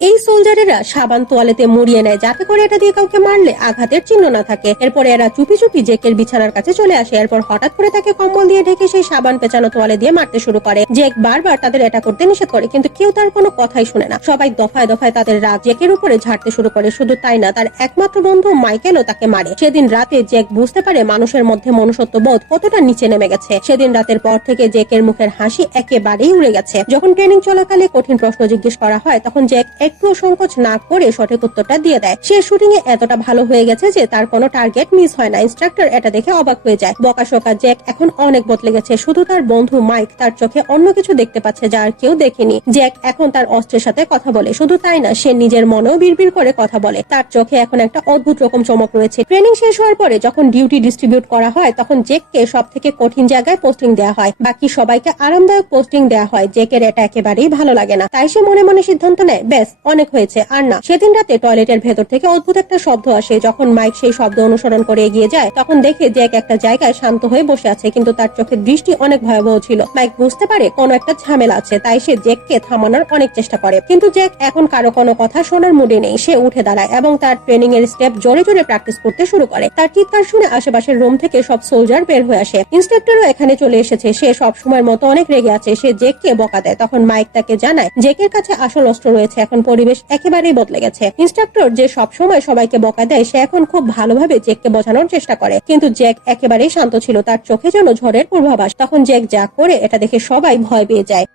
এই সোলজারেরা সাবান তোয়ালেতে মুড়িয়ে নেয় যাতে করে এটা দিয়ে কাউকে মারলে আঘাতের চিহ্ন না থাকে। এরপরে এরা চুপি চুপি জেকের বিছানার কাছে চলে আসে। এরপর হঠাৎ করে তাকে কম্বল দিয়ে ঢেকে সেই সাবান পেঁচানো তোয়ালে দিয়ে মারতে শুরু করে। জেক বারবার তাদের এটা করতে নিষেধ করে, কিন্তু কেউ তার কোনো কথাই শুনে না। সবাই দফায় দফায় তাদের রাগ জেকের উপরে ঝাড়তে শুরু করে। শুধু তাই না, তার একমাত্র বন্ধু মাইকেলও তাকে মারে। সেদিন রাতে জেক বুঝতে পারে মানুষের মধ্যে মনুষ্যত্ব বোধ কতটা নিচে নেমে গেছে। সেদিন রাতের পর থেকে জেকের মুখের হাসি একেবারেই উড়ে গেছে। যখন ট্রেনিং চলাকালে কঠিন প্রশ্ন জিজ্ঞেস করা হয়, তখন জেক একটুও সংকোচ না করে সঠিক উত্তরটা দিয়ে দেয়। সে শুটিং এ এতটা ভালো হয়ে গেছে যে তার কোনো টার্গেট মিস হয় না। ইন্সট্রাক্টর এটা দেখে অবাক হয়ে যায়। বকাশোকা জেক এখন অনেক বদলে গেছে। শুধু তার বন্ধু মাইক তার চোখে অন্য কিছু দেখতে পাচ্ছে যা আর কেউ দেখেনি। জেক এখন তার অস্ত্রের সাথে কথা বলে। শুধু তাই না, সে নিজের মনেও বিড়বিড় করে কথা বলে। তার চোখে এখন একটা অদ্ভুত রকম চমক রয়েছে। ট্রেনিং শেষ হওয়ার পরে যখন ডিউটি ডিস্ট্রিবিউট করা হয়, তখন জেককে সব থেকে কঠিন জায়গায় পোস্টিং দেওয়া হয়। বাকি সবাইকে আরামদায়ক পোস্টিং দেওয়া হয়। জেকের এটা একেবারেই ভালো লাগে না। তাই সে মনে মনে সিদ্ধান্ত নেয়, ব্যাস অনেক হয়েছে, আর না। সেদিন রাতে টয়লেটের ভেতর থেকে অদ্ভুত একটা শব্দ আসে। যখন মাইক সেই শব্দ অনুসরণ করে এগিয়ে যায়, তখন দেখে জ্যাক একটা জায়গায় শান্ত হয়ে বসে আছে, কিন্তু তার চোখের দৃষ্টি অনেক ভয়াবহ ছিল। মাইক বুঝতে পারে কোনো একটা ঝামেলা আছে, তাই সে জ্যাককে থামানোর অনেক চেষ্টা করে। কিন্তু জ্যাক এখন কারো কোনো কথা শোনার মুডে নেই। সে উঠে দাঁড়ায় এবং তার ট্রেনিং এর স্টেপ জোরে জোরে প্র্যাকটিস করতে শুরু করে। তার চিৎকার শুনে আশেপাশের রুম থেকে সব সোলজার বের হয়ে আসে। ইন্সপেক্টরও এখানে চলে এসেছে। সে সব সময়ের মতো অনেক রেগে আছে। সে জ্যাককে বকা দেয়। তখন মাইক তাকে জানায় জ্যাকের কাছে আসল অস্ত্র রয়েছে। এখন পরিবেশ একেবারেই বদলে গেছে। ইন্সট্রাক্টর যে সব সময় সবাইকে বকা দেয়, সে এখন খুব ভালোভাবে জ্যাককে বোঝানোর চেষ্টা করে। কিন্তু জ্যাক একেবারেই শান্ত ছিল। তার চোখে যেন ঝড়ের পূর্বাভাস। তখন জ্যাক যা করে এটা দেখে সবাই ভয় পেয়ে যায়।